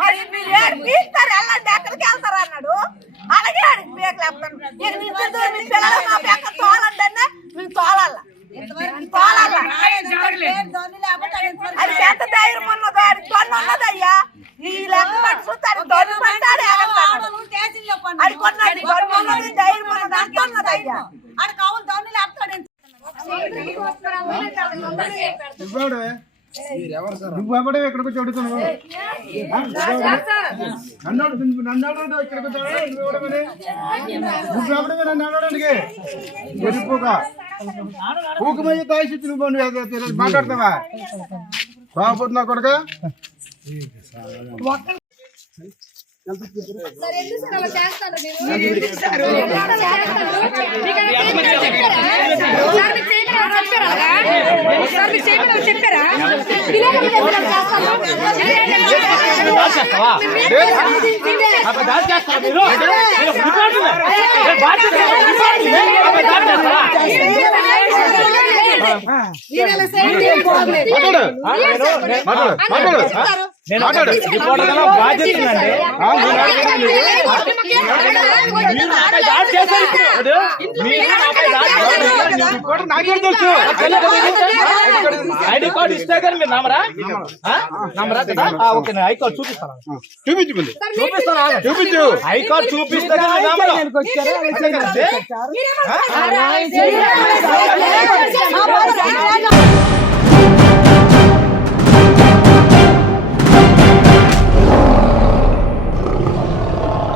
మరి మీరు ఏడిపిస్తారు వెళ్ళండి ఎక్కడికి వెళ్తారు అన్నాడు. అలాగే ఆడికి బేక్ లేపుతాను. మీ పిల్లలు మా పక్క తోలండి అన్నా మేము తోలాల అది ఎంత ధైర్యం ఉన్నదో ఆడికి దొన్ను ఉన్నదయ్యా. ఈ లెక్క పట్టి చూస్తాడు దొన్ను పట్టాడు అది కొన్నాడు దొన్ను ఉన్నది ధైర్యం ఉన్నది అంత ఉన్నదయ్యా. ఆడికి అవును దొన్ను లేపుతాడు. నువ్వెవడే ఇక్కడికి వచ్చి అడుగుతున్నావు? నువ్వెవడమే నన్ను అడగడానికి వెళ్ళిపోగా ఊకమయ్యే తాయిసి నువ్వు మాట్లాడతావా? బాగుపోతున్నా కొడుక చెప్పారా నాకే తెలుసు ఐడి కార్డు ఇస్తే కానీ మీరు నమ్మరా? ఓకే ఐ కార్డు చూపిస్తాను. చూపించు ఐ కార్డు చూపిస్తే కానీ నమ్మరా?